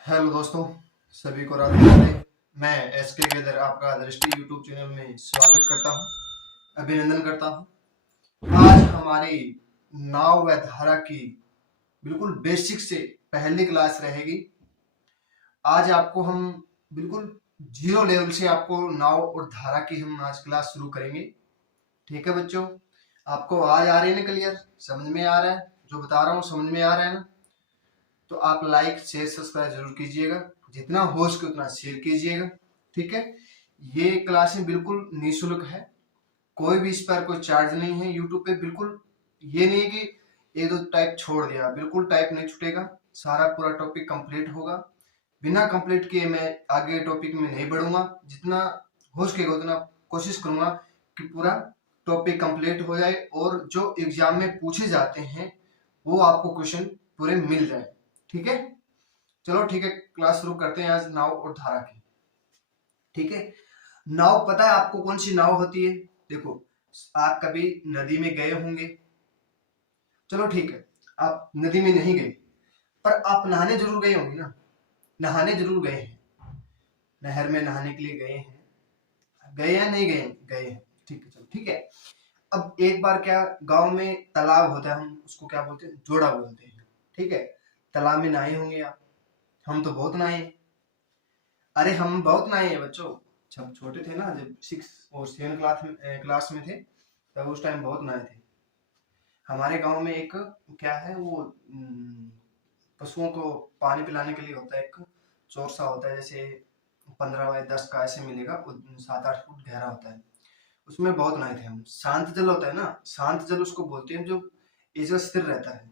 Hello दोस्तों, सभी को राधे राधे। मैं एस के गेदर आपका दृष्टि यूट्यूब चैनल में स्वागत करता हूं, अभिनंदन करता हूं। आज हमारी नाव व धारा की बिल्कुल बेसिक से पहली क्लास रहेगी। आज आपको हम बिल्कुल जीरो लेवल से आपको नाव और धारा की हम आज क्लास शुरू करेंगे। ठीक है बच्चों, आपको आज आ रही है ना? क्लियर समझ में आ रहा है? जो बता रहा हूँ समझ में आ रहा है ना? तो आप लाइक शेयर सब्सक्राइब जरूर कीजिएगा, जितना हो सके उतना शेयर कीजिएगा। ठीक है, ये क्लासें बिल्कुल निःशुल्क है, कोई भी इस पर कोई चार्ज नहीं है। यूट्यूब पे बिल्कुल ये नहीं है कि एक दो टाइप छोड़ दिया, बिल्कुल टाइप नहीं छूटेगा। सारा पूरा टॉपिक कंप्लीट होगा। बिना कंप्लीट किए मैं आगे टॉपिक में नहीं बढ़ूंगा। जितना हो सकेगा उतना कोशिश करूंगा कि पूरा टॉपिक कंप्लीट हो जाए और जो एग्जाम में पूछे जाते हैं वो आपको क्वेश्चन पूरे मिल जाए। ठीक है, चलो ठीक है, क्लास शुरू करते हैं आज नाव और धारा की। ठीक है, नाव पता है आपको कौन सी नाव होती है? देखो, आप कभी नदी में गए होंगे। चलो ठीक है, आप नदी में नहीं गए पर आप नहाने जरूर गए होंगे ना? नहाने जरूर गए हैं, नहर में नहाने के लिए गए हैं। गए हैं नहीं गए? गए हैं। ठीक है, चलो ठीक है। अब एक बार क्या, गांव में तालाब होता है, हम उसको क्या बोलते हैं? जोड़ा बोलते हैं। ठीक है, तालाब में नहाए होंगे आप। हम तो बहुत नहाए। अरे हम बहुत नहाए हैं बच्चों। जब छोटे थे ना, जब 6 और 7 क्लास में थे, तब उस टाइम बहुत नहाए थे। हमारे गांव में एक क्या है वो, पशुओं को पानी पिलाने के लिए होता है, एक चोर सा होता है, जैसे 15 बाय 10 का ऐसे मिलेगा, 7-8 फुट गहरा होता है। उसमें बहुत नहाए थे हम। शांत जल होता है ना, शांत जल उसको बोलते हैं, जो एक जगह स्थिर रहता है।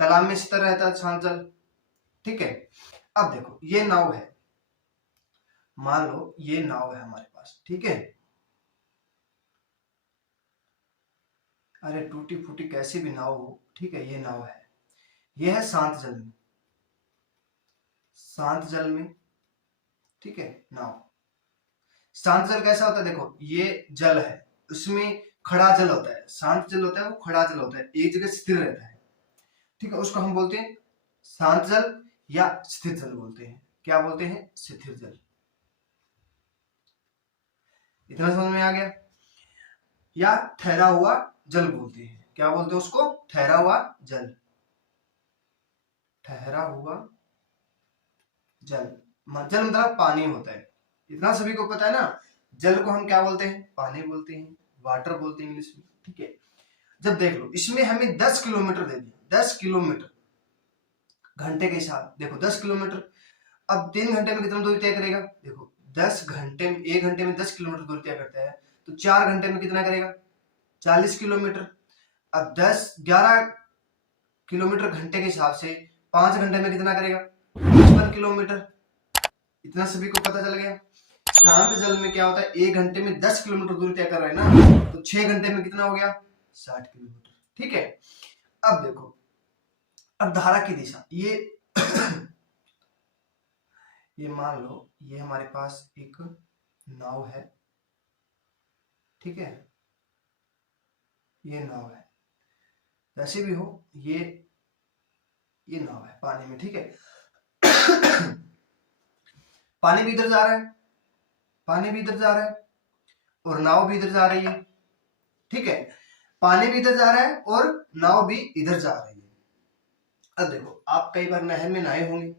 तालाब में स्थिर रहता है शांत जल। ठीक है, अब देखो ये नाव है, मान लो ये नाव है हमारे पास। ठीक है, अरे टूटी फूटी कैसी भी नाव हो, ठीक है, ये नाव है। ये है शांत जल में, शांत जल में। ठीक है, नाव शांत जल कैसा होता है? देखो ये जल है, उसमें खड़ा जल होता है। शांत जल होता है वो खड़ा जल होता है, एक जगह स्थिर रहता है। ठीक है, उसको हम बोलते हैं शांत जल या स्थिर जल बोलते हैं। क्या बोलते हैं? स्थिर जल। इतना समझ में आ गया? या ठहरा हुआ जल बोलते हैं। क्या बोलते हैं उसको? ठहरा हुआ जल। ठहरा हुआ जल, जल मतलब पानी होता है। इतना सभी को पता है ना? जल को हम क्या बोलते हैं? पानी बोलते हैं, वाटर बोलते हैं इंग्लिश में। ठीक है, जब देख लो इसमें हमें 10 किलोमीटर दे दिया, 10 किलोमीटर घंटे के हिसाब। देखो 10 किलोमीटर, अब 3 घंटे में कितना दूरी तय करेगा? देखो 10 घंटे में, 1 घंटे में 10 किलोमीटर दूरी तय करता है, तो 4 घंटे में कितना करेगा? 40 किलोमीटर। अब 10-11 किलोमीटर घंटे के हिसाब से 5 घंटे में कितना करेगा? 55 किलोमीटर। इतना सभी को पता चल गया। शांत जल में क्या होता है? 1 घंटे में 10 किलोमीटर दूरी तय कर रहे हैं ना, तो 6 घंटे में कितना हो गया? 60 किलोमीटर। ठीक है, अब देखो, अब धारा की दिशा, ये ये मान लो ये हमारे पास एक नाव है। ठीक है, ये नाव है, वैसे भी हो, ये नाव है पानी में। ठीक है, पानी भी इधर जा रहा है, पानी भी इधर जा रहा है और नाव भी इधर जा रही है। ठीक है, पानी भी इधर जा रहा है और नाव भी इधर जा रही है। अब देखो आप कई बार नहर में नहाए होंगे।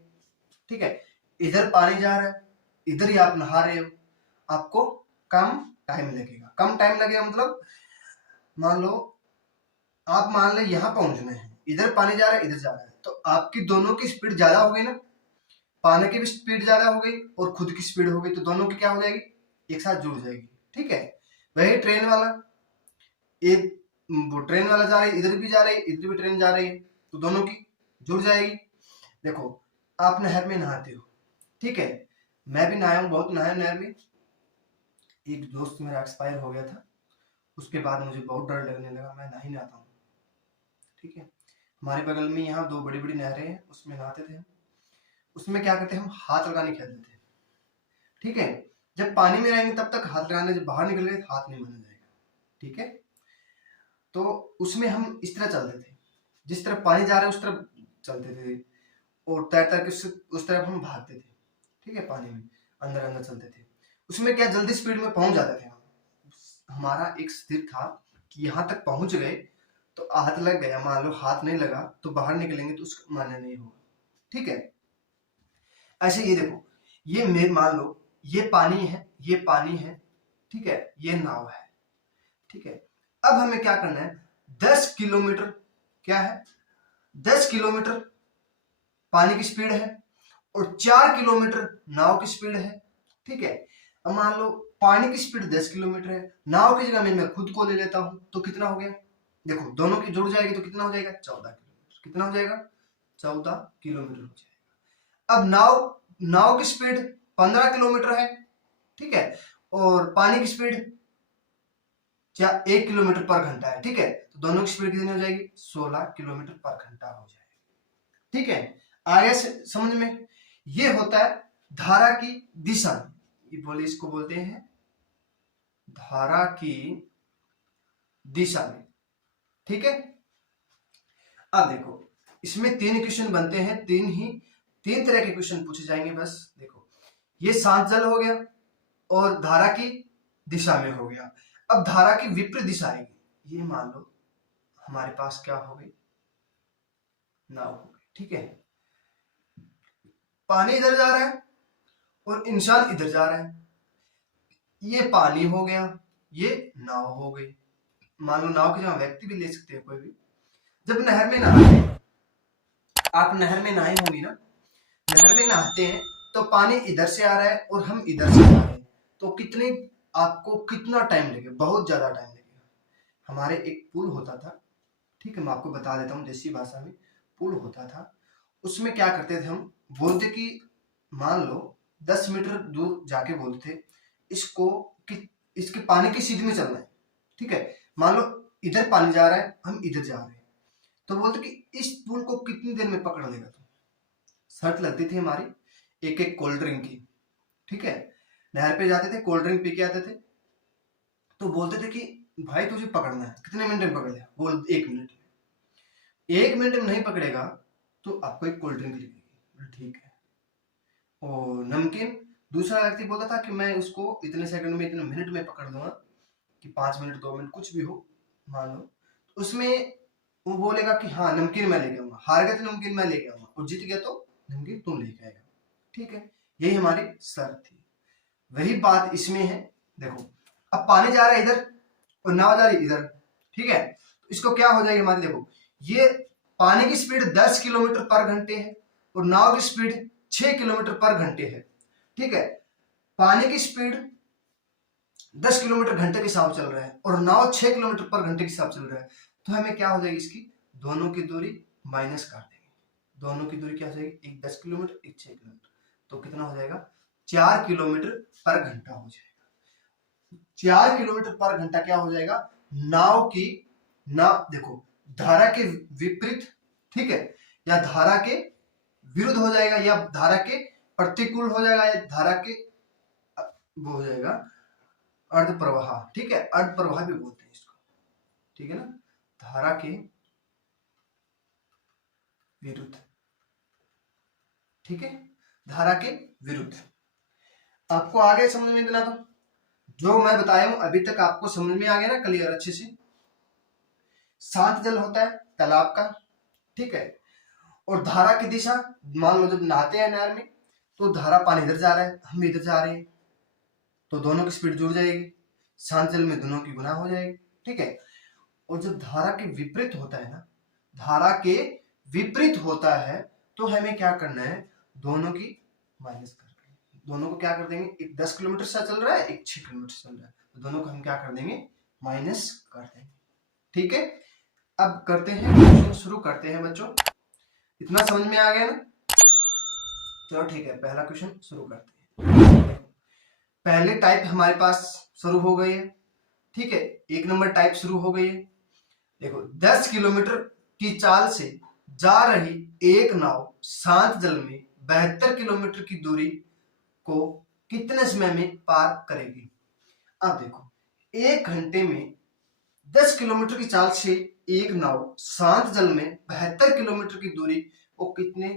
ठीक है, इधर पानी जा रहा है, इधर ही आप नहा रहे हो, आपको कम टाइम लगेगा। कम टाइम लगेगा मतलब, मान लो आप मान लो यहाँ पहुंचना है, इधर पानी जा रहा है, इधर जा रहा है, तो आपकी दोनों की स्पीड ज्यादा हो गई ना। पानी की भी स्पीड ज्यादा हो गई और खुद की स्पीड हो गई, तो दोनों की क्या हो जाएगी? एक साथ जुड़ जाएगी। ठीक है, वही ट्रेन वाला, एक वो ट्रेन वाला जा रही है, इधर भी जा रही है, इधर भी ट्रेन जा रही है, तो दोनों की जुड़ जाएगी। देखो आप नहर में नहाते हो, ठीक है, मैं भी नहाया हूँ, बहुत नहाया नहर में। एक दोस्त मेरा एक्सपायर हो गया था, उसके बाद मुझे बहुत डर लगने लगा, मैं नहीं नहाता हूँ। ठीक है, हमारे बगल में यहाँ 2 बड़ी बड़ी नहरें हैं, उसमें नहाते थे हम। उसमें क्या करते हैं, हम हाथ लगाने खेलते थे। ठीक है, जब पानी में रहेंगे तब तक हाथ लगाने, जब बाहर निकल गए हाथ नहीं माना जाएगा। ठीक है, तो उसमें हम इस तरह चलते थे, जिस तरफ पानी जा रहा है उस तरफ चलते थे, और तैर तैर के उस तरफ हम भागते थे, ठीक है, पानी में अंदर अंदर चलते थे। उसमें क्या जल्दी स्पीड में पहुंच जाते थे हम। हमारा एक स्थिर था कि यहाँ तक पहुंच गए तो हाथ लग गया, मान लो हाथ नहीं लगा तो बाहर निकलेंगे तो उसका मान्य नहीं होगा, ठीक है। ऐसे ये देखो, ये मान लो ये पानी है, ये पानी है, ठीक है, ये नाव है, ठीक है। अब हमें क्या करना है, 10 किलोमीटर, क्या है, 10 किलोमीटर पानी की स्पीड है और 4 किलोमीटर नाव की स्पीड है, ठीक है। अब मान लो पानी की स्पीड 10 किलोमीटर है, नाव की जगह में मैं खुद को ले लेता हूं तो कितना हो गया, देखो दोनों की जुड़ जाएगी तो कितना हो जाएगा, 14 किलोमीटर। कितना हो जाएगा, 14 किलोमीटर हो जाएगा। अब नाव की स्पीड 15 किलोमीटर है, ठीक है, और पानी की स्पीड 1 किलोमीटर पर घंटा है, ठीक है। तो दोनों की स्पीड कितनी हो जाएगी, 16 किलोमीटर पर घंटा हो जाएगी, ठीक है। आगे से समझ में, ये होता है धारा की दिशा, ये बोले इसको बोलते हैं धारा की दिशा में, ठीक है। अब देखो इसमें 3 क्वेश्चन बनते हैं, 3 तरह के क्वेश्चन पूछे जाएंगे बस। देखो ये शांत जल हो गया और धारा की दिशा में हो गया। अब धारा की विपरीत दिशा आएगी, ये मान लो हमारे पास क्या हो गई, नाव हो गई, ठीक है। पानी इधर जा रहा है और इंसान इधर जा रहा है, ये पानी हो गया, ये नाव हो गई। मान लो नाव की जगह व्यक्ति भी ले सकते हैं कोई भी। जब नहर में नहाते हैं, आप नहर में नहाए होंगे ना, नहर में नहाते हैं तो पानी इधर से आ रहा है और हम इधर से आ रहे हैं, तो आपको कितना टाइम लगेगा, बहुत ज्यादा टाइम लगेगा। हमारे एक पुल होता था, ठीक है, मैं आपको बता देता हूँ देसी भाषा में, पुल होता था, उसमें क्या करते थे हम, बोलते कि मान लो 10 मीटर दूर जाके बोलते थे इसको कि इसके पानी की सीध में चलना है, ठीक है। मान लो इधर पानी जा रहा है, हम इधर जा रहे हैं, तो बोलते कि इस पुल को कितनी देर में पकड़ लेगा तुम। शर्त लगती थी हमारी एक एक कोल्ड ड्रिंक की, ठीक है। नहर पे जाते थे, कोल्ड ड्रिंक पी के आते थे, तो बोलते थे कि भाई तुझे पकड़ना है, कितने मिनट में पकड़ लिया, बोल 1 मिनट में। 1 मिनट में नहीं पकड़ेगा तो आपको एक कोल्ड ड्रिंक लगेगी, ठीक है। और नमकीन, दूसरा व्यक्ति बोलता था कि मैं उसको इतने सेकंड में, इतने मिनट में पकड़ दूंगा, कि 5 मिनट 2 मिनट कुछ भी हो मान लो, तो उसमें वो बोलेगा कि हाँ नमकीन मैं लेके आऊंगा, हार गया तो नमकीन मैं लेके आऊंगा और जीत गया तो नमकीन तुम लेके आएगा, ठीक है। यही हमारी शर्त थी। वही बात इसमें है। देखो अब पानी जा रहा है इधर और नाव जा रही है इधर, ठीक है, तो इसको क्या हो जाएगी हमारी, देखो ये पानी की स्पीड 10 किलोमीटर पर घंटे है और नाव की स्पीड 6 किलोमीटर पर घंटे है, ठीक है। पानी की स्पीड 10 किलोमीटर घंटे के हिसाब चल रहा है और नाव 6 किलोमीटर पर घंटे के हिसाब चल रहा है, तो हमें क्या हो जाएगी, इसकी दोनों की दूरी माइनस कर देंगे। दोनों की दूरी क्या हो जाएगी, एक 10 किलोमीटर एक 6 किलोमीटर, तो कितना हो जाएगा, 4 किलोमीटर पर घंटा हो जाएगा। 4 किलोमीटर पर घंटा क्या हो जाएगा, नाव देखो धारा के विपरीत, ठीक है, या धारा के विरुद्ध हो जाएगा, या धारा के प्रतिकूल हो जाएगा, या धारा के वो हो जाएगा अर्ध प्रवाह, ठीक है, अर्ध प्रवाह भी बोलते हैं इसको, ठीक है ना, धारा के विरुद्ध, ठीक है, धारा के विरुद्ध। आपको आगे समझ में इतना, तो जो मैं बताया हूं अभी तक आपको समझ में आ गया ना, क्लियर अच्छे से। शांत जल होता है तालाब का, ठीक है, और धारा की दिशा, मान लो जब नहाते हैं नहर में तो धारा पानी इधर जा रहा है, हम इधर जा रहे हैं, तो दोनों की स्पीड जुड़ जाएगी, शांत जल में दोनों की गुना हो जाएगी, ठीक है। और जब धारा के विपरीत होता है ना, धारा के विपरीत होता है तो हमें क्या करना है, दोनों की माइनस कर देंगे। दोनों को क्या कर देंगे, एक 10 किलोमीटर से चल रहा है, एक 6 किलोमीटर से चल रहा है, तो दोनों को हम क्या कर देंगे, माइनस कर देंगे, ठीक है। अब करते हैं क्वेश्चन, शुरू करते हैं बच्चों। इतना समझ में आ गया ना, चलो ठीक है, पहला क्वेश्चन शुरू करते हैं। पहले टाइप हमारे पास शुरू हो गई है, ठीक है, 1 नंबर टाइप शुरू हो गई है। देखो 10 किलोमीटर की चाल से जा रही एक नाव शांत जल में 72 किलोमीटर की दूरी को कितने समय में पार करेगी। अब देखो 1 घंटे में 10 किलोमीटर की चाल से एक नाव शांत जल में 72 किलोमीटर की दूरी को कितने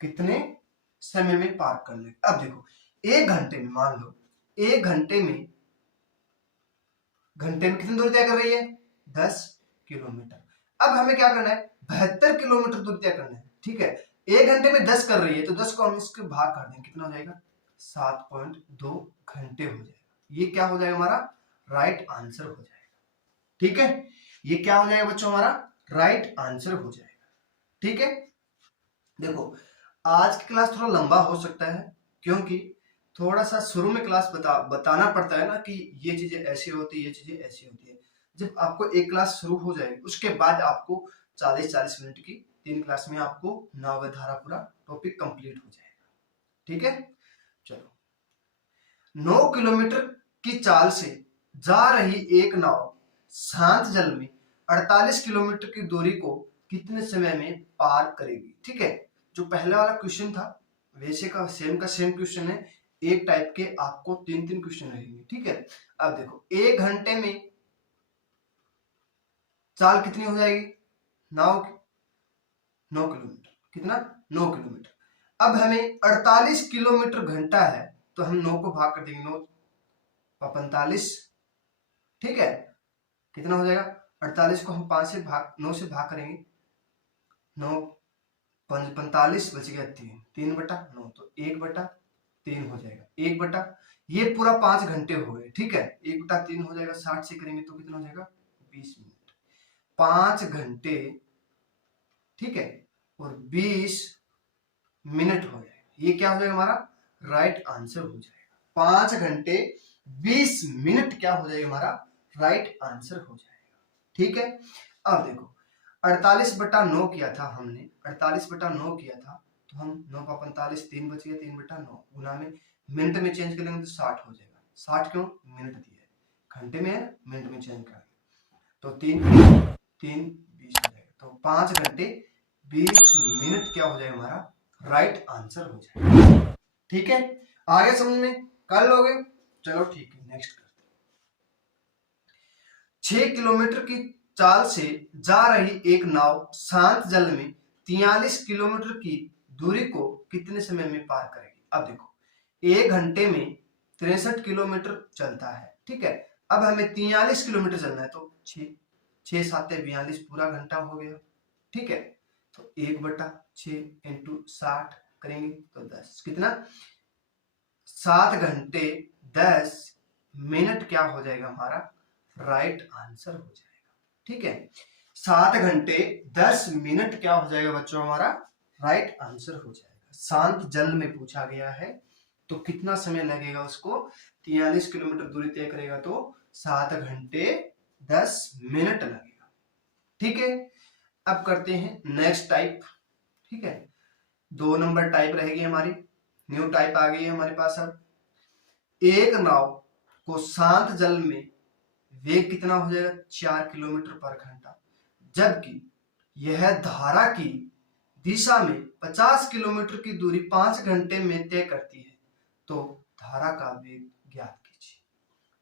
कितने समय में पार कर लेगा। अब देखो 1 घंटे में, मान लो 1 घंटे में कितनी दूरी तय कर रही है, 10 किलोमीटर। अब हमें क्या करना है, 72 किलोमीटर दूरी तय करना है। ठीक है, 1 घंटे में 10 कर रही है तो 10 को हम इसके भाग कर देंगे, कितना हो जाएगा, 7.2 घंटे हो जाएगा। ये क्या हो जाएगा, हमारा राइट आंसर हो जाएगा। ठीक है, ये क्या हो जाएगा बच्चों, हमारा राइट आंसर हो जाएगा। ठीक है, देखो आज की क्लास थोड़ा लंबा हो सकता है, क्योंकि थोड़ा सा शुरू में क्लास बताना पड़ता है ना कि ये चीजें ऐसी होती है, ये चीजें ऐसी होती है। जब आपको एक क्लास शुरू हो जाएगी उसके बाद आपको 40-40 मिनट की 3 क्लास में आपको नाव धारा पूरा टॉपिक कंप्लीट हो जाएगा। ठीक है, चलो 9 किलोमीटर की चाल से जा रही एक नाव शांत जल में 48 किलोमीटर की दूरी को कितने समय में पार करेगी। ठीक है, जो पहले वाला क्वेश्चन था वैसे का सेम क्वेश्चन है, एक टाइप के आपको 3 क्वेश्चन रहेंगे। ठीक है, अब देखो 1 घंटे में चाल कितनी हो जाएगी नाव की, 9 किलोमीटर, कितना, 9 किलोमीटर। अब हमें 48 किलोमीटर घंटा है तो हम 9 को भाग कर देंगे, 9 45। ठीक है, कितना हो जाएगा, 48 को हम 9 से भाग करेंगे, 9 45 बच गया 3/9, तो 1/3 हो जाएगा, 1 ये पूरा 5 घंटे हो गए। ठीक है, 1/3 हो जाएगा, 60 से करेंगे तो कितना हो जाएगा, 20 मिनट, 5 घंटे। ठीक है, और 20 मिनट हो जाएगा, ये क्या हो जाएगा, हमारा राइट आंसर हो जाएगा। 5 घंटे 20 मिनट क्या हो जाएगा, हमारा राइट आंसर हो जाएगा। ठीक है, अब देखो 48/9 किया था हमने, 48/9 किया था तो हम 9 का 45, 3 बच गया, 3/9 गुना में मिनट में चेंज करेंगे तो 60 हो जाएगा। 60 क्यों, मिनट दिया है, घंटे में है, मिनट में चेंज करेंगे तो 3 20 हो जाएगा। तो 5 घंटे 20 मिनट क्या हो जाएगा, हमारा राइट आंसर हो जाएगा। ठीक है, आगे समझ में कर लोगे, चलो ठीक है, नेक्स्ट करते हैं। 6 किलोमीटर की चाल से जा रही एक नाव शांत जल में 43 किलोमीटर की दूरी को कितने समय में पार करेगी। अब देखो 1 घंटे में 63 किलोमीटर चलता है। ठीक है, अब हमें 43 किलोमीटर चलना है तो 6 7 42 पूरा घंटा हो गया। ठीक है, तो 1/6 इंटू 60 करेंगे तो 10, कितना, 7 घंटे 10 मिनट क्या हो जाएगा, हमारा राइट आंसर हो जाएगा। ठीक है, 7 घंटे 10 मिनट क्या हो जाएगा बच्चों, हमारा राइट आंसर हो जाएगा। शांत जल में पूछा गया है तो कितना समय लगेगा उसको, 43 किलोमीटर दूरी तय करेगा तो 7 घंटे 10 मिनट लगेगा। ठीक है, अब करते हैं नेक्स्ट टाइप। ठीक है, 2 नंबर टाइप रहेगी हमारी, न्यू टाइप आ गई है हमारे पास। अब एक नाव को शांत जल में वेग कितना हो जाएगा, 4 किलोमीटर पर घंटा, जबकि यह धारा की दिशा में 50 किलोमीटर की दूरी 5 घंटे में तय करती है, तो धारा का वेग ज्ञात कीजिए।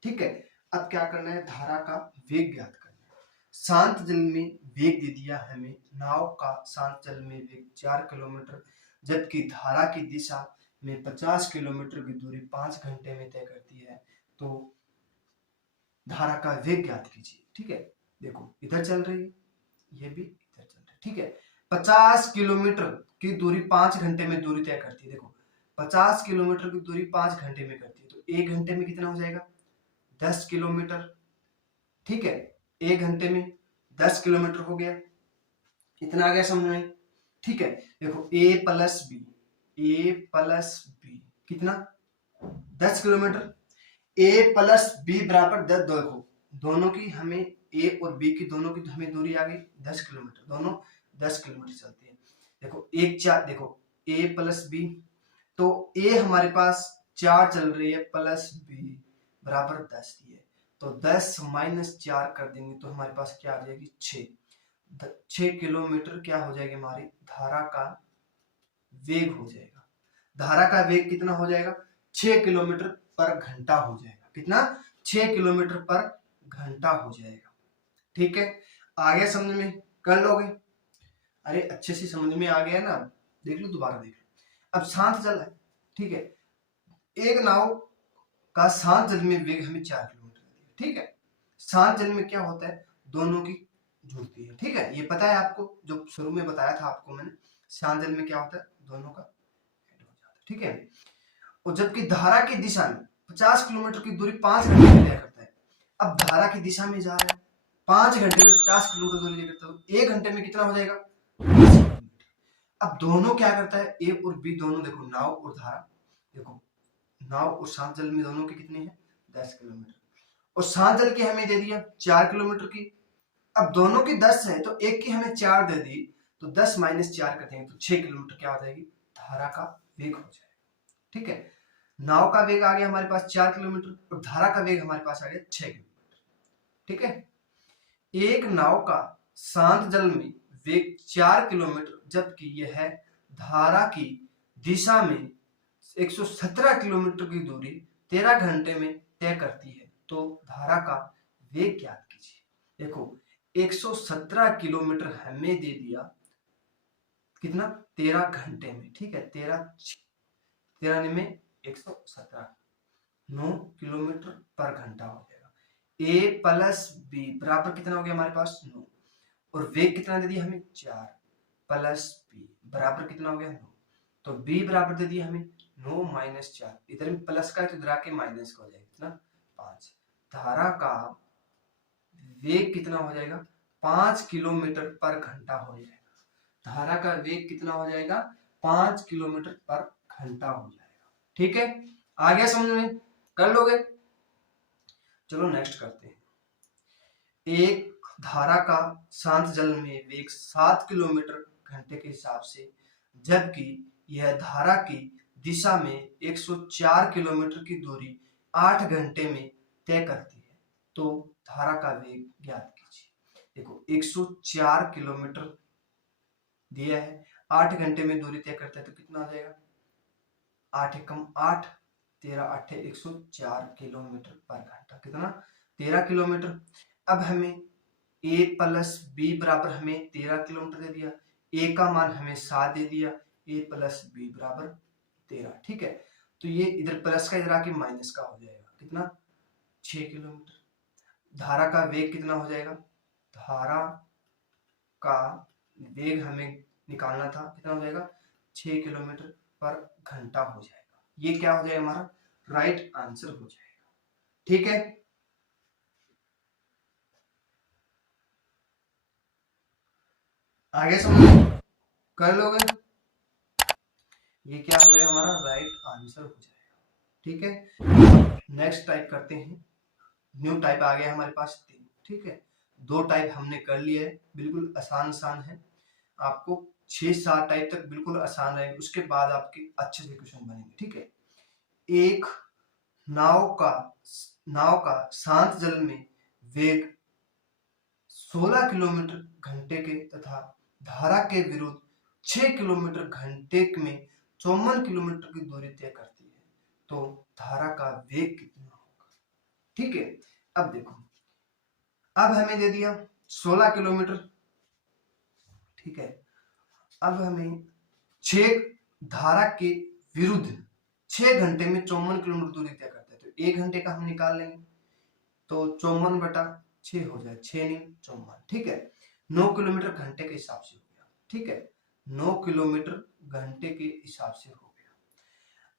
ठीक है, अब क्या करना है, धारा का वेग ज्ञात करना है। शांत जल में वेग दे दिया हमें, नाव का शांत जल में वेग 4 किलोमीटर, जबकि धारा की दिशा में 50 किलोमीटर की दूरी 5 घंटे में तय करती है, तो धारा का वेग ज्ञात कीजिए। ठीक है, देखो इधर चल रही है, ये भी इधर चल रहा है। ठीक है, 50 किलोमीटर की दूरी 5 घंटे में दूरी तय करती है। देखो 50 किलोमीटर की दूरी 5 घंटे में करती है तो 1 घंटे में कितना हो जाएगा, 10 किलोमीटर। ठीक है, 1 घंटे में 10 किलोमीटर हो गया, इतना आ गया समझ में। ठीक है, देखो a प्लस बी कितना, 10 किलोमीटर, a प्लस बी बराबर 10। देखो दोनों की हमें a और b की दोनों की हमें दूरी आ गई 10 किलोमीटर, दोनों 10 किलोमीटर चलती है। देखो 1 4, देखो a प्लस बी, तो a हमारे पास 4 चल रही है प्लस b बराबर 10 दी है, तो 10 माइनस 4 कर देंगे तो हमारे पास क्या आ जाएगी, 6 किलोमीटर क्या हो जाएगी, हमारी धारा का वेग हो जाएगा। धारा का वेग कितना हो जाएगा, 6 किलोमीटर पर घंटा हो जाएगा, कितना, 6 किलोमीटर पर घंटा हो जाएगा। ठीक है, आगे समझ में कर लोगे, अरे अच्छे से समझ में आ गया ना, देख लो दोबारा देख लो। अब शांत जल है, ठीक है, एक नाव का शांत जल में वेग हमें 4 किलोमीटर, ठीक है। शांत जल में क्या होता है, दोनों की जुड़ती है, ठीक है, ये पता है आपको, जो शुरू में बताया था आपको मैंने, शांत जल में क्या होता है, दोनों का ऐड हो जाता है, ठीक है। और जबकि धारा की दिशा में 50 किलोमीटर की दूरी 5 घंटे में तय करता है। अब धारा की दिशा में जा रहा है, 5 घंटे में 50 किलोमीटर दूरी तय करता है, तो 1 घंटे में कितना हो जाएगा, 10 किलोमीटर। अब दोनों क्या करता है, ए और बी दोनों, देखो नाव और धारा, देखो नाव और शांत जल में दोनों की कितनी है, 10 किलोमीटर, और शांत जल की हमें दे दिया 4 किलोमीटर की। अब दोनों की 10 है तो एक की हमें 4 दे दी, तो 10 माइनस 4 कर देंगे तो 6 किलोमीटर क्या हो जाएगी, धारा का वेग हो जाएगा, ठीक है। नाव का वेग आ गया हमारे पास 4 किलोमीटर और धारा का वेग हमारे पास आ गया 6 किलोमीटर, ठीक है। एक नाव का शांत जल में वेग 4 किलोमीटर, जबकि यह धारा की दिशा में 117 किलोमीटर की दूरी 13 घंटे में तय करती है, तो धारा का वेग ज्ञात कीजिए। देखो 117 किलोमीटर हमें दे दिया, कितना, 13 घंटे में, ठीक है, 13 में 117, 9 किलोमीटर पर घंटा हो जाएगा। ए प्लस बी बराबर कितना हो गया हमारे पास, 9, और वेग कितना दे दिया हमें, 4 प्लस बी बराबर कितना हो गया, 9, तो बी बराबर दे दिया हमें 9 माइनस 4, इधर में प्लस का है तो इधर आके माइनस का हो जाएगा, कितना, 5। धारा का वेग कितना हो जाएगा, 5 किलोमीटर पर घंटा हो जाएगा। धारा का वेग कितना हो जाएगा, 5 किलोमीटर पर घंटा हो जाएगा, ठीक है। आ गया समझ में, कर लोगे, चलो नेक्स्ट करते हैं। एक धारा का शांत जल में वेग 7 किलोमीटर घंटे के हिसाब से, जबकि यह धारा की दिशा में 104 किलोमीटर की दूरी 8 घंटे में तय करती है, तो धारा का वेग ज्ञात कीजिए। देखो 104 किलोमीटर दिया है, 8 घंटे में दूरी तय करता है, तो कितना हो जाएगा, 8 एकम 8, 13 8 104 किलोमीटर पर घंटा, कितना, 13 किलोमीटर। अब हमें ए प्लस बी बराबर हमें 13 किलोमीटर दे दिया, ए का मान हमें 7 दे दिया, ए प्लस बी बराबर 13, ठीक है। तो ये इधर प्लस का इधर आके माइनस का हो जाएगा, कितना, 6 किलोमीटर। धारा का वेग कितना हो जाएगा, धारा का वेग हमें निकालना था, कितना हो जाएगा, 6 किलोमीटर पर घंटा हो जाएगा। ये क्या हो जाएगा, हमारा राइट आंसर हो जाएगा, ठीक है। आगे समझो, कर लोगे, ये क्या हो जाएगा, हमारा राइट आंसर हो जाएगा, ठीक है। नेक्स्ट टाइप करते हैं, न्यू टाइप आ गया हमारे पास 3, ठीक है। 2 टाइप हमने कर लिए है, बिल्कुल आसान आसान है, आपको 6-7 टाइप तक बिल्कुल आसान रहेंगे, उसके बाद आपके अच्छे से क्वेश्चन बनेंगे, ठीक है। एक नाव का शांत जल में वेग 16 किलोमीटर घंटे के तथा धारा के विरुद्ध 6 किलोमीटर घंटे में 54 किलोमीटर की दूरी तय करती है, तो धारा का वेग कितना होगा, ठीक है। अब देखो, अब हमें दे दिया 16 किलोमीटर, ठीक है। अब हमें 6 धारा के विरुद्ध 6 घंटे में 54 किलोमीटर दूरी तय करता है, तो 1 घंटे का हम निकाल लेंगे, तो 54/6 हो जाए, 6 नहीं 54, ठीक है। 9 किलोमीटर घंटे के हिसाब से हो गया, ठीक है, 9 किलोमीटर घंटे के हिसाब से हो गया।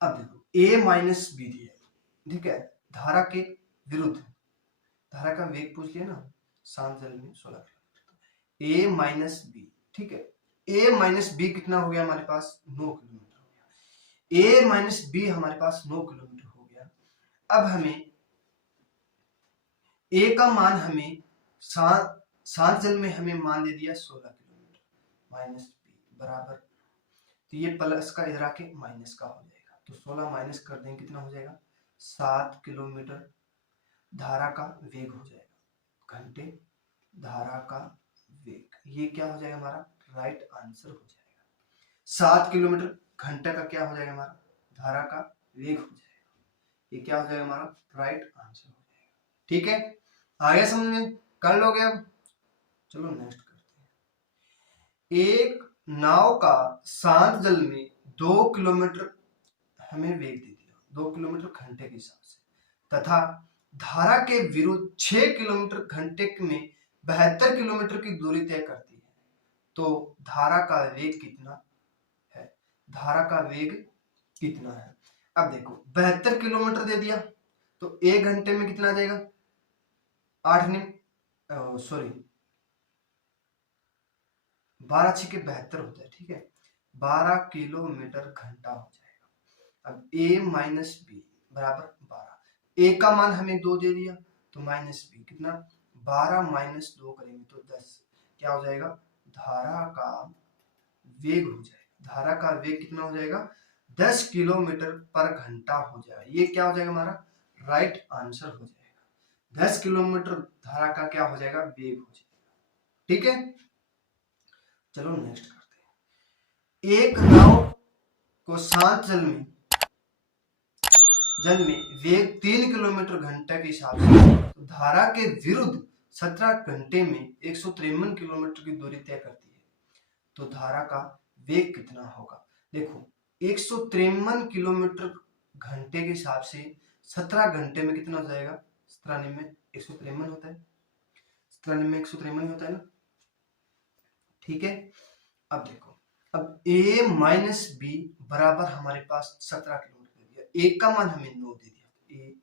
अब देखो ए माइनस बी दिया है, ठीक है, धारा के विरुद्ध, धारा का वेग पूछ लिया ना, शांत जल में 16 किलोमीटर, ए माइनस बी, ठीक है। ए माइनस बी कितना हो गया हमारे पास, 9 किलोमीटर हो गया, ए माइनस बी हमारे पास 9 किलोमीटर हो गया। अब हमें ए का मान हमें शांत जल में हमें मान दे दिया 16 किलोमीटर, माइनस बी बराबर, तो ये प्लस का इधर आके माइनस का हो जाएगा, तो 16 माइनस कर देंगे, कितना हो जाएगा, 7 किलोमीटर धारा का वेग हो जाएगा, घंटे धारा का वेग, ये क्या हो जाएगा, हमारा राइट आंसर हो जाएगा। 7 किलोमीटर घंटे का क्या हो जाएगा, हमारा धारा का वेग हो जाएगा, ये क्या हो जाएगा, हमारा राइट आंसर हो जाएगा, ठीक है। आगे समझ में, कर लोगे अब, चलो नेक्स्ट करते हैं। एक नाव का शांत जल में 2 किलोमीटर हमें वेग दे दिया, 2 किलोमीटर घंटे के हिसाब से, तथा धारा के विरुद्ध 6 किलोमीटर घंटे में 72 किलोमीटर की दूरी तय करती है, तो धारा का वेग कितना है? धारा का वेग कितना है? अब देखो 72 किलोमीटर दे दिया तो 1 घंटे में कितना आ जाएगा? 12 6 के 72 होता है, ठीक है, 12 किलोमीटर घंटा हो जाएगा। अब a माइनस बी बराबर 12, a का मान हमें 2 दे दिया तो माइनस बी कितना, 12 माइनस 2 करेंगे तो 10, क्या हो जाएगा? धारा का वेग हो जाएगा, धारा का वेग कितना हो जाएगा? 10 किलोमीटर पर घंटा हो जाएगा। ये क्या हो जाएगा? हमारा राइट आंसर हो जाएगा। 10 किलोमीटर धारा का क्या हो जाएगा? वेग हो जाएगा। ठीक है, चलो नेक्स्ट करते हैं। एक नाव को शांत जल में वेग 3 किलोमीटर घंटा के हिसाब से तो धारा के विरुद्ध 17 घंटे में 153 किलोमीटर की दूरी तय करती है, तो धारा का वेग कितना होगा? देखो 153 किलोमीटर घंटे के हिसाब से 17 घंटे में कितना हो जाएगा? 17 में 153 होता है, 17 में 153 होता है ना, ठीक है। अब देखो, अब a माइनस बी बराबर हमारे पास 17 किलोमीटर दे दिया, a का मान हमें 9 दे दिया, a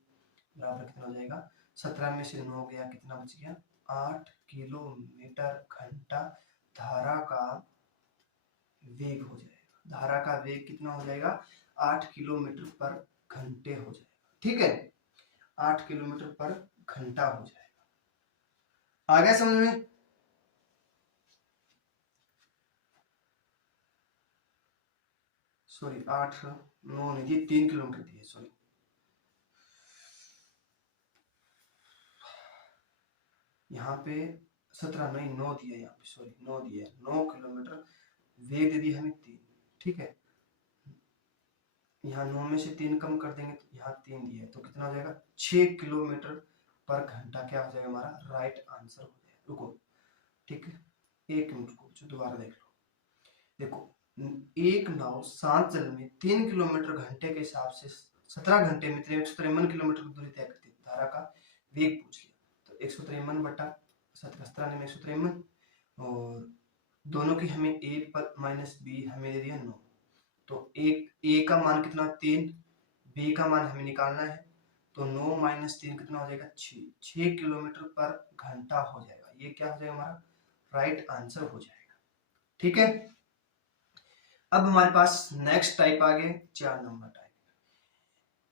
बराबर कितना हो जाएगा? 17 में से 9 गया, कितना बच गया? 8 किलोमीटर घंटा धारा का वेग हो जाएगा। धारा का वेग कितना हो जाएगा? 8 किलोमीटर पर घंटे हो जाएगा, ठीक है, 8 किलोमीटर पर घंटा हो जाएगा। आ गया समझ में? सॉरी 8 9 नहीं दिए, 3 किलोमीटर दिए, सॉरी, यहाँ पे 17 नहीं 9 दिया, यहाँ पे सॉरी 9 दिया, 9 किलोमीटर वेग दे दिया हमें 3, ठीक है, यहाँ 9 में से 3 कम कर देंगे तो यहाँ 3 दिया है तो कितना हो जाएगा? 6 किलोमीटर पर घंटा क्या हो जाएगा? हमारा राइट आंसर हो जाएगा। रुको, ठीक है, 1 मिनट को दोबारा देख लो। देखो एक नाव शांत जल में 3 किलोमीटर घंटे के हिसाब से 17 घंटे में 153 किलोमीटर की दूरी तय करती है, धारा का वेग पूछ लिया, तो 153 बटा 17 में 153 और दोनों की हमें a पर माइनस बी हमें दे दिया 9, तो एक a का मान कितना? 3, b का मान हमें निकालना है, तो 9 माइनस 3 कितना हो जाएगा? 6 किलोमीटर पर घंटा हो जाएगा। ये क्या हो जाएगा? हमारा राइट आंसर हो जाएगा, ठीक है। अब हमारे पास नेक्स्ट टाइप आ गए, 4 नंबर टाइप।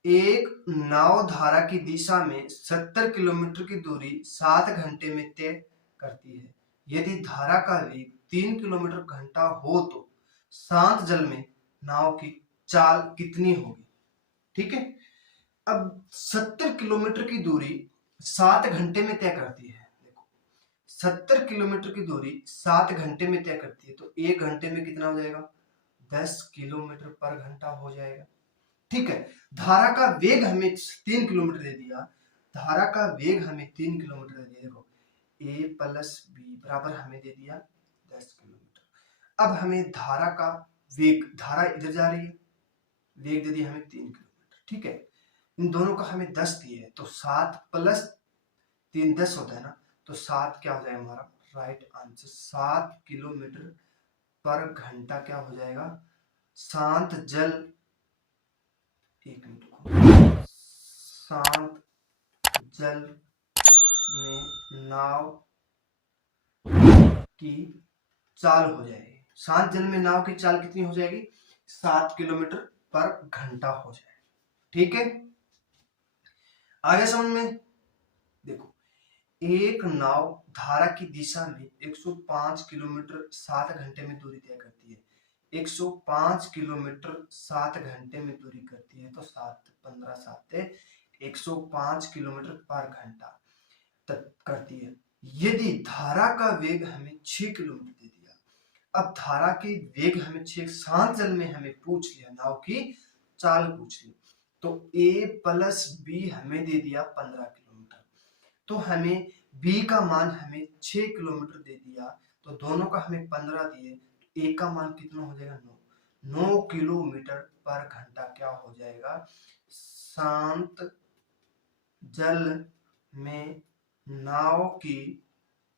एक नाव धारा की दिशा में 70 किलोमीटर की दूरी 7 घंटे में तय करती है। यदि धारा का वेग 3 किलोमीटर घंटा हो तो शांत जल में नाव की चाल कितनी होगी? ठीक है, अब 70 किलोमीटर की दूरी 7 घंटे में तय करती है। देखो 70 किलोमीटर की दूरी 7 घंटे में तय करती है, तो 1 घंटे में कितना हो जाएगा? 10 किलोमीटर पर घंटा हो जाएगा, ठीक है। धारा का वेग हमें 3 किलोमीटर दे दिया, धारा का वेग हमें 3 किलोमीटर दे दिया। देखो a प्लस बी बराबर हमें दे दिया 10 किलोमीटर। अब हमें धारा का वेग, धारा इधर जा रही है, वेग दे दिया हमें 3 किलोमीटर, ठीक है, इन दोनों का हमें 10 दिए है, तो 7 प्लस 3 10 होता है ना, तो 7 क्या हो जाएगा? हमारा राइट आंसर 7 किलोमीटर पर घंटा क्या हो जाएगा? शांत जल, एक मिनट, शांत जल में नाव की चाल हो जाएगी। शांत जल में नाव की चाल कितनी हो जाएगी? 7 किलोमीटर पर घंटा हो जाएगी, ठीक है। आगे समझ में? देखो एक नाव धारा की दिशा में 105 किलोमीटर 7 घंटे में दूरी तय करती है। 105 किलोमीटर 7 घंटे में दूरी करती है, तो 7 15 7 105 किलोमीटर पर घंटा तक करती है। यदि धारा का वेग हमें 6 किलोमीटर दे दिया, अब धारा के वेग हमें 6, शांत जल में हमें पूछ लिया, नाव की चाल पूछ ली, तो a प्लस बी हमें दे दिया 15 किलोमीटर, तो हमें b का मान हमें 6 किलोमीटर दे दिया, तो दोनों का हमें 15 दिए, a का मान कितना हो जाएगा? 9, 9 किलोमीटर पर घंटा क्या हो जाएगा, शांत जल में नाव की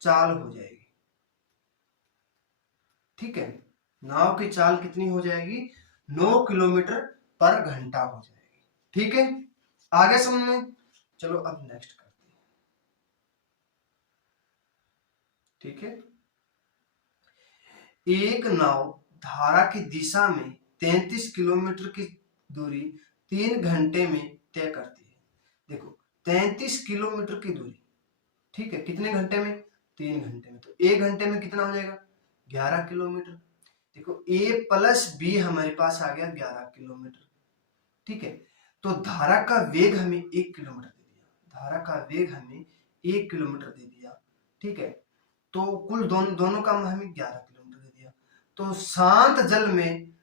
चाल हो जाएगी। ठीक है, नाव की चाल कितनी हो जाएगी, 9 किलोमीटर पर घंटा हो जाएगी। ठीक है, आगे समझ में। चलो अब नेक्स्ट करते हैं। ठीक है, एक नाव धारा की दिशा में 33 किलोमीटर की दूरी 3 घंटे में तय करती है। देखो 33 किलोमीटर की दूरी, ठीक है, कितने घंटे में, 3 घंटे में। तो 1 घंटे में कितना हो जाएगा, 11 किलोमीटर। देखो a प्लस बी हमारे पास आ गया 11 किलोमीटर। ठीक है, तो धारा का वेग हमें 1 किलोमीटर दे दिया, धारा का वेग हमें 1 किलोमीटर दे दिया। ठीक है, तो कुल दोनों का हमें 11 किलोमीटर दे दिया। तो शांत जल में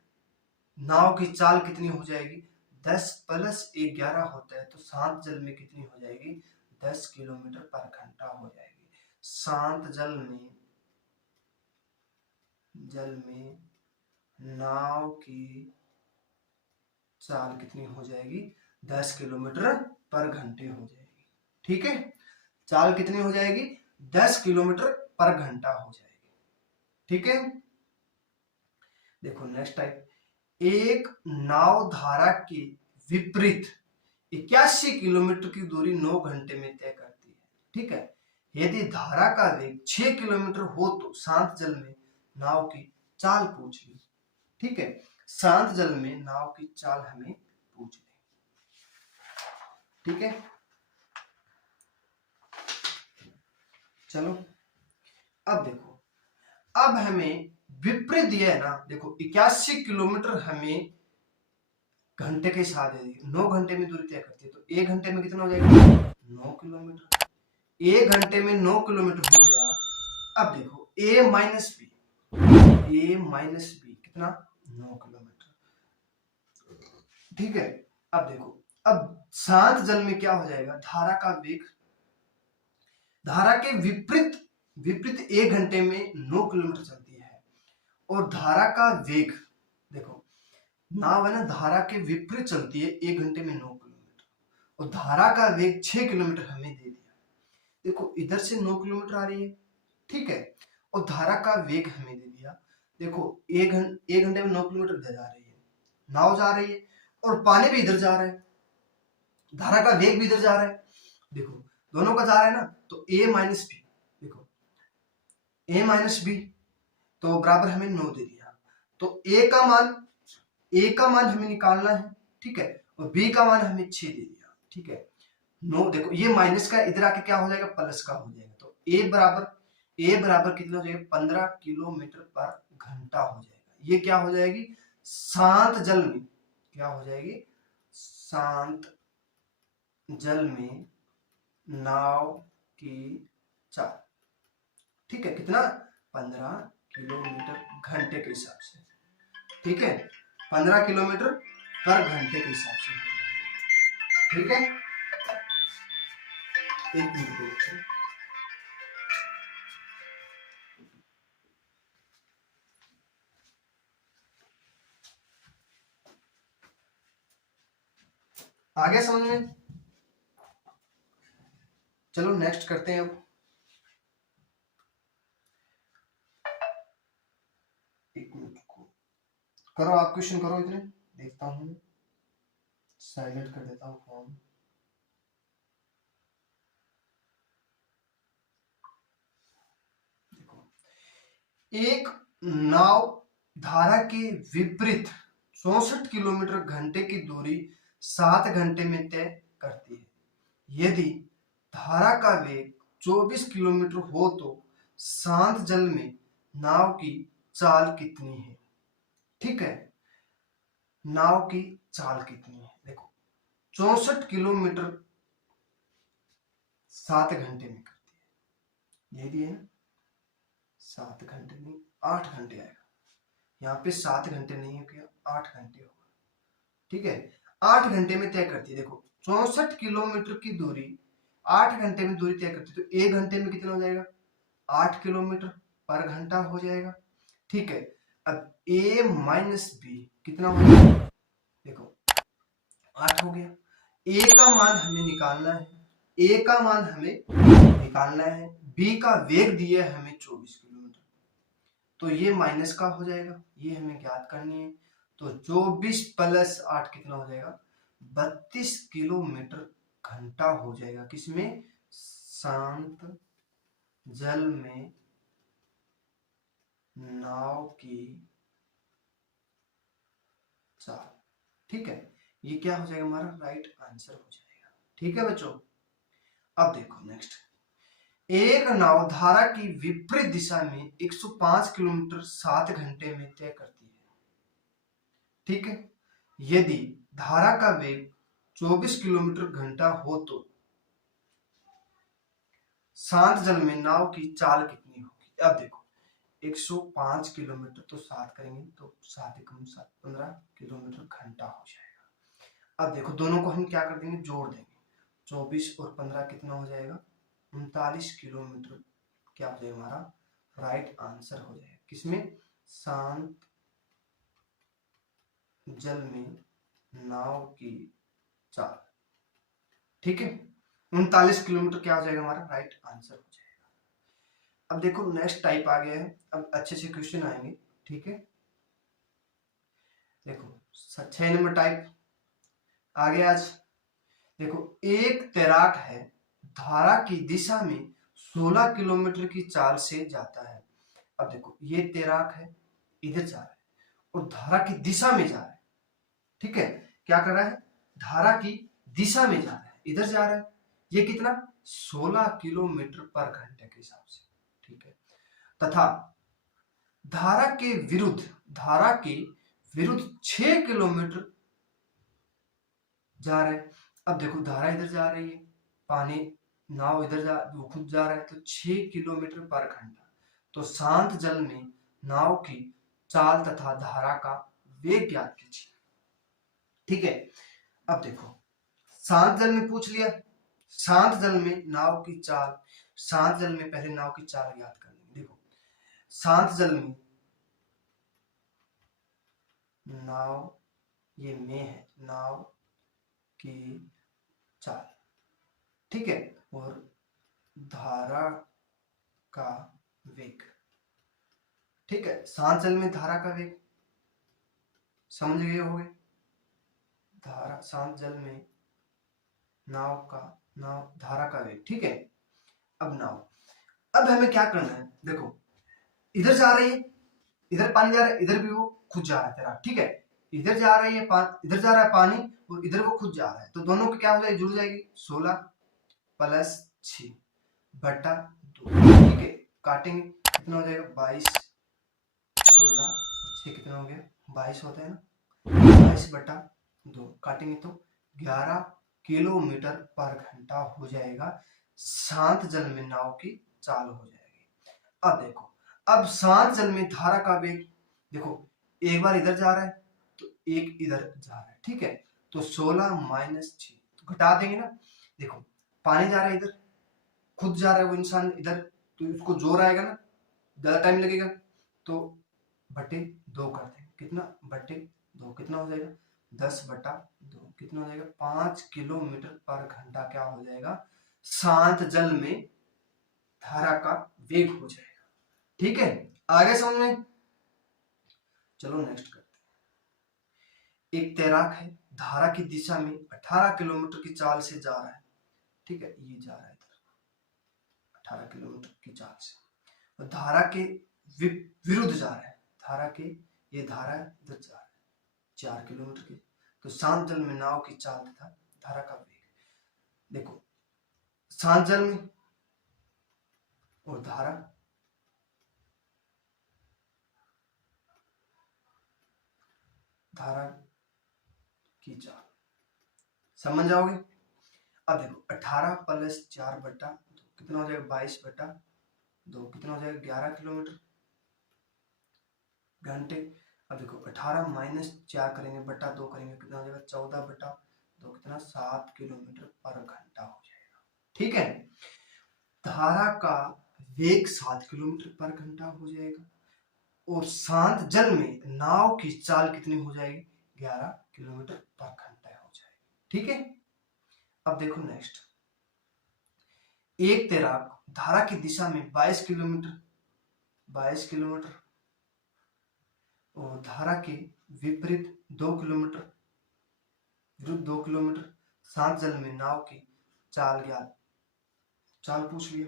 नाव की चाल कितनी हो जाएगी, 10 प्लस 11 होता है, तो शांत जल में कितनी हो जाएगी, 10 किलोमीटर पर घंटा हो जाएगी। शांत जल में नाव की चाल कितनी हो जाएगी, 10 किलोमीटर पर घंटे हो जाएगी। ठीक है, चाल कितनी हो जाएगी, 10 किलोमीटर पर घंटा हो जाएगी। ठीक है, देखो नेक्स्ट टाइप, एक नाव धारा के विपरीत 81 किलोमीटर की दूरी 9 घंटे में तय करती है। ठीक है, यदि धारा का वेग 6 किलोमीटर हो तो शांत जल में नाव की चाल पूछ ली। ठीक है, शांत जल में नाव की चाल हमें पूछ ली। ठीक है, चलो अब देखो, अब हमें विपरीत दिया है ना, देखो 81 किलोमीटर हमें घंटे के साथ है, 9 घंटे में दूरी तय करती है, तो 1 घंटे में कितना हो जाएगा, 9 किलोमीटर। 1 घंटे में 9 किलोमीटर हो गया। अब देखो a माइनस बी कितना, 9 किलोमीटर। ठीक है, अब देखो, अब शांत जल में क्या हो जाएगा, धारा का वेग, धारा के विपरीत 1 घंटे में 9 किलोमीटर चलती है, और धारा का वेग, देखो नाव है ना, धारा के विपरीत चलती है 1 घंटे में 9 किलोमीटर, और धारा का वेग 6 किलोमीटर हमें दे दिया। देखो इधर से 9 किलोमीटर आ रही है, ठीक है, और धारा का वेग हमें दे दिया। देखो 1 घंटे में 9 किलोमीटर इधर जा रही है, नाव जा रही है, और पानी भी इधर जा रहा है, धारा का वेग भी इधर जा रहा है। देखो दोनों का जा रहा है ना, तो a माइनस बी, देखो a माइनस बी, तो बराबर हमें 9 दे दिया। तो a का मान हमें निकालना है। ठीक है, और b का मान हमें 6 दे दिया। ठीक है, 9, देखो ये माइनस का इधर आके क्या हो जाएगा, प्लस का हो जाएगा। तो a बराबर कितना हो जाएगा, 15 किलोमीटर पर घंटा हो जाएगा। ये क्या हो जाएगी, शांत जल में क्या हो जाएगी, शांत जल में नाव की चाल। ठीक है, कितना, 15 किलोमीटर घंटे के हिसाब से। ठीक है, 15 किलोमीटर पर घंटे के हिसाब से हो जाएगा। ठीक है, एक मिनट रुको। आगे समझ में। चलो नेक्स्ट करते हैं। अब एक मिनट को करो, आप क्वेश्चन करो, इतने देखता हूँ, साइलेंट कर देता हूँ फॉर्म। देखो, एक नाव धारा के विपरीत 64 किलोमीटर घंटे की दूरी 7 घंटे में तय करती है। यदि धारा का वेग 24 किलोमीटर हो तो शांत जल में नाव की चाल कितनी है। ठीक है, नाव की चाल कितनी है, देखो 64 किलोमीटर 7 घंटे में करती है, ये दिए ना, 7 घंटे नहीं 8 घंटे आएगा, यहाँ पे 7 घंटे नहीं हो गया, 8 घंटे होगा। ठीक है, 8 घंटे में तय करती है। देखो 64 किलोमीटर की दूरी 8 घंटे में दूरी तय करती है, तो 1 घंटे में कितना हो जाएगा, 8 किलोमीटर पर घंटा हो जाएगा। ठीक है, अब a माइनस बी कितना हो गया, देखो 8 हो गया। a का मान हमें निकालना है, a का मान हमें निकालना है, b का वेग दिया है हमें 24 किलोमीटर, तो ये माइनस का हो जाएगा, ये हमें ज्ञात करनी है। तो 24 प्लस 8 कितना हो जाएगा, 32 किलोमीटर घंटा हो जाएगा। किसमें, शांत जल में नाव की चाल। ठीक है, ये क्या हो जाएगा, हमारा राइट आंसर हो जाएगा। ठीक है बच्चों, अब देखो नेक्स्ट, एक नाव धारा की विपरीत दिशा में 105 किलोमीटर 7 घंटे में तय करती है। ठीक है, यदि धारा का वेग 24 किलोमीटर घंटा हो तो शांत जल में नाव की चाल कितनी होगी। अब देखो 105 किलोमीटर तो 7 करेंगे तो 7 एकम 7 15 किलोमीटर घंटा हो जाएगा। अब देखो दोनों को हम क्या कर देंगे, जोड़ देंगे, 24 और 15 कितना हो जाएगा, 39 किलोमीटर क्या हो जाएगा, हमारा राइट आंसर हो जाएगा। किसमें, शांत जल में नाव की चाल। ठीक है, 39 किलोमीटर क्या हो जाएगा, हमारा राइट आंसर हो जाएगा। अब देखो नेक्स्ट टाइप आ गया है, अब अच्छे से क्वेश्चन आएंगे। ठीक है, देखो 6 नंबर टाइप आ गया आज। देखो एक तैराक है, धारा की दिशा में 16 किलोमीटर की चाल से जाता है। अब देखो ये तैराक है, इधर जा रहा है और धारा की दिशा में जा रहा है। ठीक है, क्या कर रहा है, धारा की दिशा में जा रहा है, इधर जा रहा है। ये कितना, 16 किलोमीटर पर घंटे के हिसाब से। ठीक है, तथा धारा के विरुद्ध 6 किलोमीटर जा रहा है। अब देखो धारा इधर जा रही है, पानी नाव इधर जा, वो खुद जा रहा है, तो 6 किलोमीटर पर घंटा। तो शांत जल में नाव की चाल तथा धारा का वेग ज्ञात कीजिए। ठीक है, अब देखो शांत जल में पूछ लिया, शांत जल में नाव की चाल, शांत जल में पहले नाव की चाल ज्ञात कर लेंगे। देखो शांत जल में नाव, ये में है, नाव की चाल। ठीक है, और धारा का वेग। ठीक है, शांत जल में धारा का वेग समझ गए होंगे, धारा शांत जल में नाव धारा का वेग। ठीक है, अब हमें क्या करना है, देखो इधर जा रही है, इधर पानी जा रहा है, इधर भी वो खुद जा रहा है तेरा। ठीक है, इधर जा रही है इधर जा रहा है पानी और इधर वो खुद जा रहा है, तो दोनों की क्या हो जाएगी, जुड़ जाएगी, 16 प्लस 6 बटा 2। ठीक है, काटेंगे कितना हो जाएगा, 22, 16 और 6 कितना हो गया, 22 होता है ना, 22 बटा 2 काटेंगे तो 11 किलोमीटर पर घंटा हो जाएगा। शांत जल में नाव की चाल हो जाएगी। अब देखो, अब शांत जल में धारा का वेग, देखो एक बार इधर जा रहा है तो एक इधर जा रहा है। ठीक है, तो 16 माइनस 6 तो घटा देंगे ना। देखो पानी जा रहा है इधर, खुद जा रहा है वो इंसान इधर, तो उसको जोर आएगा ना, ज्यादा टाइम लगेगा, तो बटे 2 कर देंगे, कितना बटे 2 कितना हो जाएगा, 10 बटा 2 कितना हो जाएगा, 5 किलोमीटर पर घंटा क्या हो जाएगा, शांत जल में धारा का वेग हो जाएगा। ठीक है, आगे समझ में, चलो नेक्स्ट करते हैं। एक तैराक है, धारा की दिशा में 18 किलोमीटर की चाल से जा रहा है। ठीक है, ये जा रहा है इधर 18 किलोमीटर की चाल से, और धारा के विरुद्ध जा रहा है, धारा के, ये धारा इधर जा रहा है 4 किलोमीटर की। तो शांत जल में नाव की चाल तथा धारा का वेग, देखो शांत जल में और धारा, धारा की चाल समझ जाओगे। अब देखो 18 प्लस 4 बटा 2 कितना हो जाएगा, 22 बटा 2 कितना हो जाएगा, 11 किलोमीटर घंटे। अब देखो 18 माइनस 4 करेंगे बटा 2 करेंगे कितना हो जाएगा, 14 बटा 2 कितना, 7 किलोमीटर पर घंटा हो जाएगा। ठीक है, धारा का वेग 7 किलोमीटर पर घंटा हो जाएगा और शांत जल में नाव की चाल कितनी हो जाएगी? 11 किलोमीटर पर घंटा हो जाएगी। ठीक है, अब देखो नेक्स्ट। एक तैराक धारा की दिशा में 22 किलोमीटर और धारा के विपरीत 2 किलोमीटर विरुद्ध 2 किलोमीटर शांत जल में नाव की चाल पूछ लिया।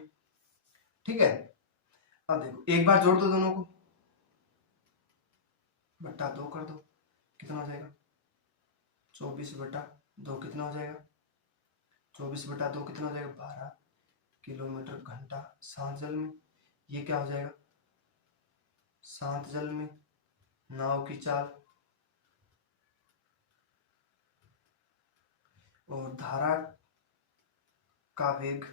ठीक है, अब देखो एक बार जोड़ दो दोनों को, बट्टा 2 कर दो, कितना हो जाएगा? 24/2 कितना हो जाएगा? 24/2 कितना हो जाएगा? 12 किलोमीटर घंटा शांत जल में। ये क्या हो जाएगा? शांत जल में नाव की चाल और धारा का वेग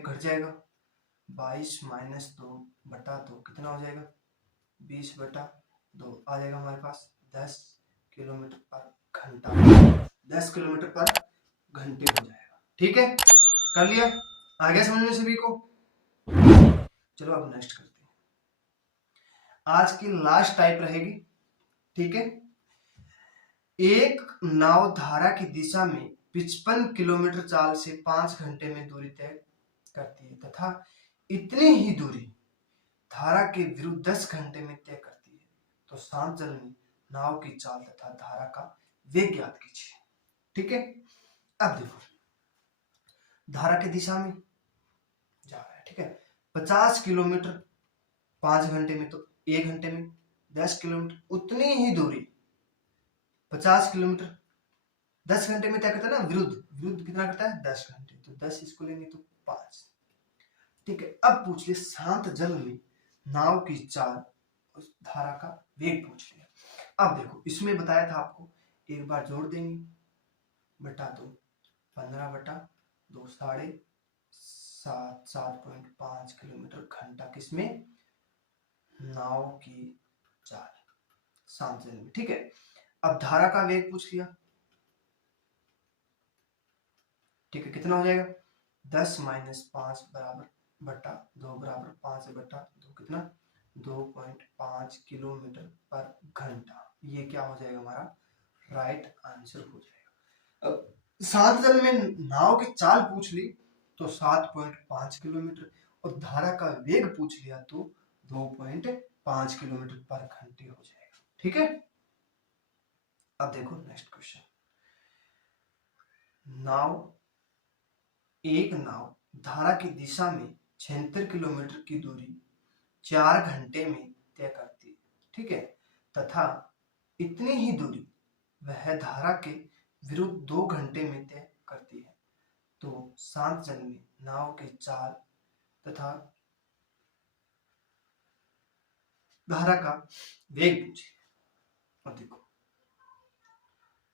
घट जाएगा। 22 - 2/2 कितना हो जाएगा? 20/2 आ जाएगा हमारे पास 10 किलोमीटर पर घंटा। 10 किलोमीटर पर घंटे हो जाएगा। ठीक है, कर लिया? आ गया समझ में सभी को? चलो अब नेक्स्ट करते हैं। आज की लास्ट टाइप रहेगी। ठीक है, एक नाव धारा की दिशा में 55 किलोमीटर चाल से 5 घंटे में दूरी तय करती है तथा इतनी ही दूरी धारा के विरुद्ध 10 घंटे में तय करती है, तो शांत जल में नाव की चाल तथा धारा का वेग ज्ञात कीजिए। ठीक है, अब देखो धारा की दिशा में जा रहा है। ठीक है, 50 किलोमीटर 5 घंटे में, तो 1 घंटे में 10 किलोमीटर उतनी ही दूरी 50 किलोमीटर 10 घंटे में तय करता है ना। विरुद्ध कितना करता है? 10 घंटे, तो 10 इसको लेंगे तो 5। ठीक है, अब पूछ ले शांत जल में नाव की चाल उस धारा का वेग पूछ लिया। अब देखो इसमें बताया था आपको, एक बार जोड़ देंगे, बटा 2 15/2 7.5 किलोमीटर घंटा किसमें? नाव की चाल शांत जल में। ठीक है, अब धारा का वेग पूछ लिया। ठीक है, कितना हो जाएगा? 10 - 5 बटा 2 बराबर 5/2 कितना? 2.5 किलोमीटर पर घंटा। ये क्या हो जाएगा? हमारा राइट आंसर हो जाएगा। अब शांत जल में नाव की चाल पूछ ली तो 7.5 किलोमीटर और धारा का वेग पूछ लिया तो 2.5 किलोमीटर पर घंटे हो जाएगा। ठीक है, अब देखो नेक्स्ट क्वेश्चन। एक नाव धारा की दिशा में 76 किलोमीटर की दूरी 4 घंटे में तय करती है। ठीक है, तथा इतनी ही दूरी वह धारा के विरुद्ध 2 घंटे में तय करती है, तो शांत जल में नाव की चाल तथा धारा का वेग पूछिए। और देखो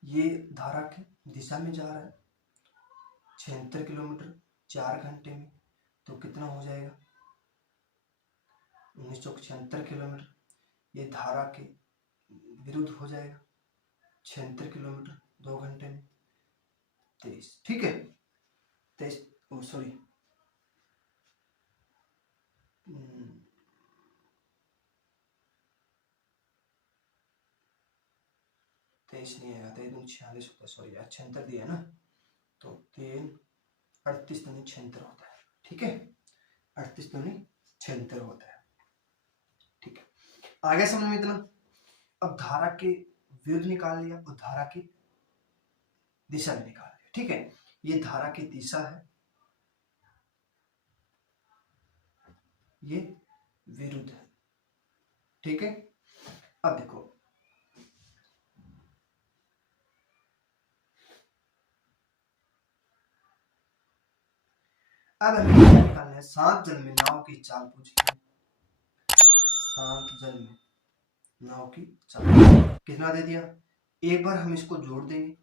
ये धारा की दिशा में जा रहा है 76 किलोमीटर 4 घंटे में, तो कितना हो जाएगा? 1976 किलोमीटर। ये धारा के विरुद्ध हो जाएगा 76 किलोमीटर 2 घंटे में 23। ठीक है, 23 सॉरी 23 नहीं आएगा, 23 होता है, सॉरी 76 दिया है ना, तो 3 38 तो नहीं 76 होता है। ठीक है, 38 तो नहीं 76 होता है। ठीक है, आगे समझ में इतना। अब धारा के विरुद्ध निकाल लिया और धारा की दिशा भी निकाल लिया। ठीक है, ये धारा की दिशा है, ये विरुद्ध है। ठीक है, अब देखो अब हमें क्या निकालना है? शांत जल में नाव की चाल पूछनी है। शांत जल में नाव की चाल कितना दे दिया? एक बार हम इसको जोड़ देंगे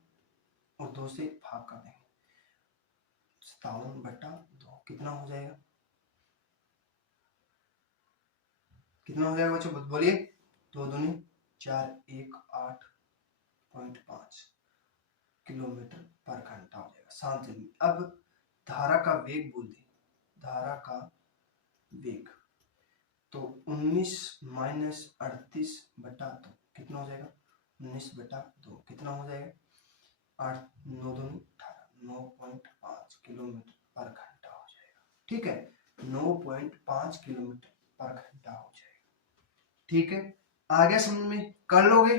और 2 से भाग कर देंगे। 57/2 कितना हो जाएगा? कितना हो जाएगा बच्चों बोलिए? 2 दूनी 4 1 8.5 किलोमीटर पर घंटा हो जाएगा शांत जल में। अब धारा का वेग बोल दी, धारा का वेग तो 19 माइनस 38/2 कितना हो जाएगा? 19/2 कितना हो जाएगा? 8 9 दूनी 18, 9.5 किलोमीटर पर घंटा हो जाएगा। ठीक है, 9.5 किलोमीटर पर घंटा हो जाएगा। ठीक है, आगे समझ में कर लोगे?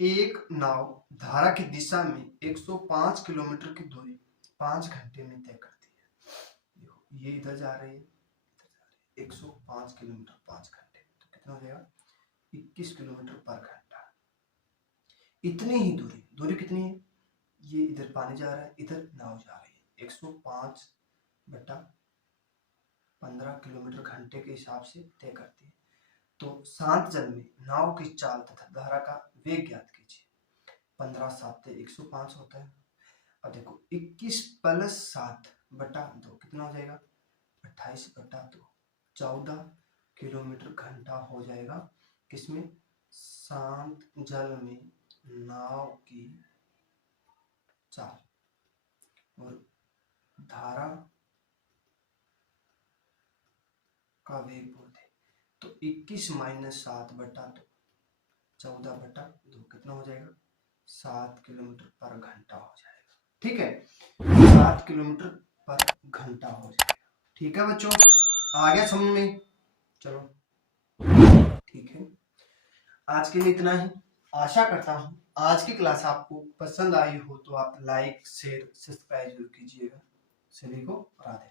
एक नाव धारा की दिशा में 105 किलोमीटर की दूरी 5 घंटे में तय करती है। देखो ये इधर जा रही है, 105 किलोमीटर 5 घंटे में, तो कितना हो जाएगा? 21 किलोमीटर पर घंटा। इतनी ही दूरी कितनी है? ये इधर पानी जा रहा है, इधर नाव जा रही है, 105/15 किलोमीटर घंटे के हिसाब से तय करती है। तो शांत जल में नाव की चाल तथा धारा का वेग ज्ञात कीजिए। 15 7 105 होता है। अब देखो 21 + 7/2 कितना हो जाएगा? 28/2, 14 किलोमीटर घंटा हो जाएगा। किसमें? शांत जल में नाव की चाल और धारा का वेग बोलते हैं। तो 21 माइनस 7/2 14/2 कितना हो जाएगा? 7 किलोमीटर पर घंटा हो जाएगा। ठीक है, 7 किलोमीटर पर घंटा हो जाएगा। ठीक है बच्चों, आ गया समझ में? चलो ठीक है, आज के लिए इतना ही। आशा करता हूँ आज की क्लास आपको पसंद आई हो, तो आप लाइक शेयर सब्सक्राइब जरूर कीजिएगा। सभी को राधे।